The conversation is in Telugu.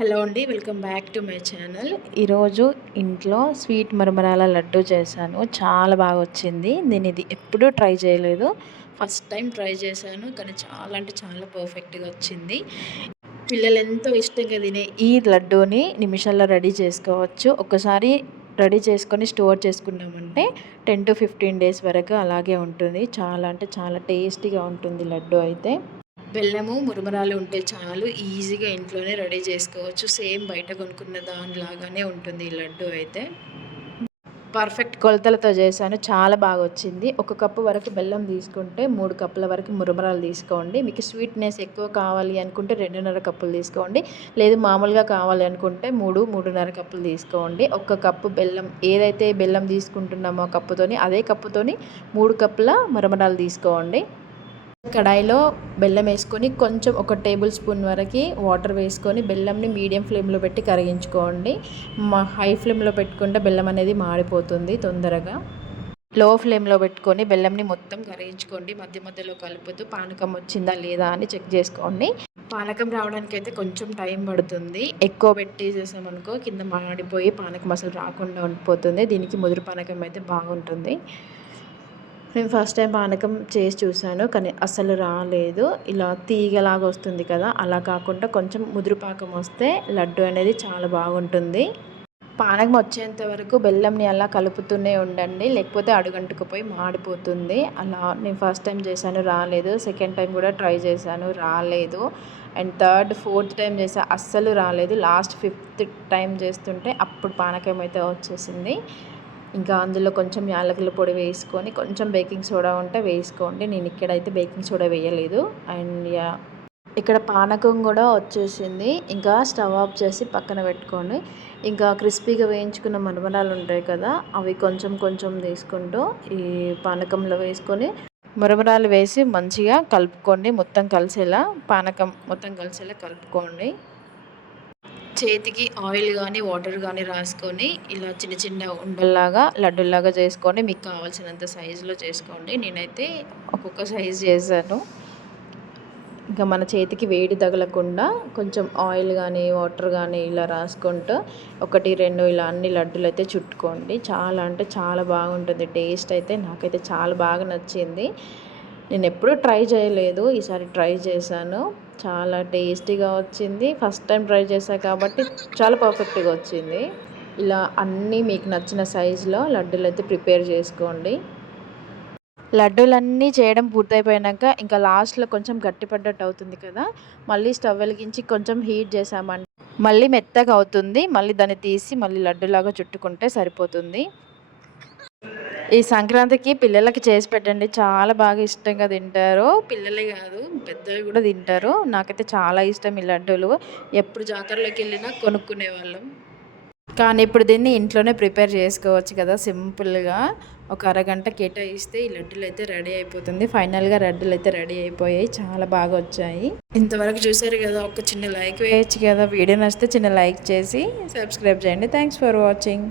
హలో అండి welcome back to my channel. ఈరోజు ఇంట్లో స్వీట్ మరమరాల లడ్డు చేశాను. చాలా బాగా వచ్చింది నేను ఇది ఎప్పుడూ ట్రై చేయలేదు. ఫస్ట్ టైం ట్రై చేశాను కానీ చాలా అంటే చాలా పర్ఫెక్ట్గా వచ్చింది. పిల్లలు ఎంతో ఇష్టంగా తినే ఈ లడ్డూని నిమిషాల్లో రెడీ చేసుకోవచ్చు. ఒకసారి రెడీ చేసుకొని స్టోర్ చేసుకున్నామంటే టెన్ టు ఫిఫ్టీన్ డేస్ వరకు అలాగే ఉంటుంది. చాలా అంటే చాలా టేస్టీగా ఉంటుంది లడ్డు అయితే. బెల్లము మురమరాలు ఉంటే చాలు ఈజీగా ఇంట్లోనే రెడీ చేసుకోవచ్చు. సేమ్ బయట కొనుక్కున్న దానిలాగానే ఉంటుంది ఈ లడ్డు అయితే. పర్ఫెక్ట్ కొలతలతో చేశాను. చాలా బాగా వచ్చింది ఒక కప్పు వరకు బెల్లం తీసుకుంటే మూడు కప్పుల వరకు మురమరాలు తీసుకోండి. మీకు స్వీట్నెస్ ఎక్కువ కావాలి అనుకుంటే రెండున్నర కప్పులు తీసుకోండి. లేదు మామూలుగా కావాలి అనుకుంటే మూడు మూడున్నర కప్పులు తీసుకోండి. ఒక కప్పు బెల్లం ఏదైతే బెల్లం తీసుకుంటున్నామో కప్పుతోని అదే కప్పుతోని మూడు కప్పుల మురమరాలు తీసుకోండి. కడాయిలో బెల్లం వేసుకొని కొంచెం ఒక టేబుల్ స్పూన్ వరకు వాటర్ వేసుకొని బెల్లంని మీడియం ఫ్లేమ్లో పెట్టి కరిగించుకోండి. మా హై ఫ్లేమ్లో పెట్టుకుంటే బెల్లం అనేది మాడిపోతుంది తొందరగా. లో ఫ్లేమ్లో పెట్టుకొని బెల్లంని మొత్తం కరిగించుకోండి. మధ్య మధ్యలో కలుపుతూ పానకం వచ్చిందా లేదా అని చెక్ చేసుకోండి. పానకం రావడానికి అయితే కొంచెం టైం పడుతుంది. ఎక్కువ పెట్టేసేసామనుకో కింద మాడిపోయి పానకం అసలు రాకుండా ఉండిపోతుంది. దీనికి ముదురు పానకం అయితే బాగుంటుంది. నేను ఫస్ట్ టైం పానకం చేసి చూశాను కానీ అసలు రాలేదు. ఇలా తీగలాగా వస్తుంది కదా అలా కాకుండా కొంచెం ముదురుపాకం వస్తే లడ్డు అనేది చాలా బాగుంటుంది. పానకం వచ్చేంత వరకు బెల్లంని అలా కలుపుతూనే ఉండండి లేకపోతే అడుగంటుకుపోయి మాడిపోతుంది. అలా నేను ఫస్ట్ టైం చేశాను రాలేదు. సెకండ్ టైం కూడా ట్రై చేశాను రాలేదు. అండ్ థర్డ్ ఫోర్త్ టైం చేసా అస్సలు రాలేదు. లాస్ట్ ఫిఫ్త్ టైం చేస్తుంటే అప్పుడు పానకం అయితే వచ్చేసింది. ఇంకా అందులో కొంచెం యాలకుల పొడి వేసుకొని కొంచెం బేకింగ్ సోడా ఉంటే వేసుకోండి. నేను ఇక్కడైతే బేకింగ్ సోడా వేయలేదు. అండ్ యా ఇక్కడ పానకం కూడా వచ్చేసింది. ఇంకా స్టవ్ ఆఫ్ చేసి పక్కన పెట్టుకోండి. ఇంకా క్రిస్పీగా వేయించుకున్న మరమరాలు ఉంటాయి కదా అవి కొంచెం కొంచెం తీసుకుంటూ ఈ పానకంలో వేసుకొని మరమరాలు వేసి మంచిగా కలుపుకోండి. మొత్తం కలిసేలా పానకం మొత్తం కలిసేలా కలుపుకోండి. చేతికి ఆయిల్ కానీ వాటర్ కానీ రాసుకొని ఇలా చిన్న చిన్న ఉండల్లాగా లడ్డుల్లాగా చేసుకొని మీకు కావాల్సినంత సైజులో చేసుకోండి. నేనైతే ఒక్కొక్క సైజు చేశాను. ఇంకా మన చేతికి వేడి తగలకుండా కొంచెం ఆయిల్ కానీ వాటర్ కానీ ఇలా రాసుకుంటూ ఒకటి రెండు ఇలా అన్ని లడ్డులు అయితే చుట్టుకోండి. చాలా అంటే చాలా బాగుంటుంది. టేస్ట్ అయితే నాకైతే చాలా బాగా నచ్చింది. నేను ఎప్పుడూ ట్రై చేయలేదు. ఈసారి ట్రై చేశాను. చాలా టేస్టీగా వచ్చింది. ఫస్ట్ టైం ట్రై చేశాను కాబట్టి చాలా పర్ఫెక్ట్గా వచ్చింది. ఇలా అన్నీ మీకు నచ్చిన సైజులో లడ్డూలు అయితే ప్రిపేర్ చేసుకోండి. లడ్డూలన్నీ చేయడం పూర్తయిపోయాక ఇంకా లాస్ట్లో కొంచెం గట్టిపడ్డట్టు అవుతుంది కదా? మళ్ళీ స్టవ్ వెలిగించి కొంచెం హీట్ చేసామంటే మళ్ళీ మెత్తగా అవుతుంది. మళ్ళీ దాన్ని తీసి మళ్ళీ లడ్డులాగా చుట్టుకుంటే సరిపోతుంది. ఈ సంక్రాంతికి పిల్లలకి చేసి పెట్టండి. చాలా బాగా ఇష్టంగా తింటారు. పిల్లలే కాదు పెద్దలు కూడా తింటారు. నాకైతే చాలా ఇష్టం ఈ లడ్డూలు. ఎప్పుడు జాతరలోకి వెళ్ళినా కొనుక్కునే వాళ్ళం. కానీ ఇప్పుడు దీన్ని ఇంట్లోనే ప్రిపేర్ చేసుకోవచ్చు కదా సింపుల్గా. ఒక అరగంట కేటాయిస్తే ఈ లడ్డూలు అయితే రెడీ అయిపోతుంది. ఫైనల్గా లడ్డూలు అయితే రెడీ అయిపోయాయి. చాలా బాగా వచ్చాయి. ఇంతవరకు చూసారు కదా ఒక చిన్న లైక్ వేయచ్చు కదా. వీడియో నచ్చితే చిన్న లైక్ చేసి సబ్స్క్రైబ్ చేయండి. Thanks for watching.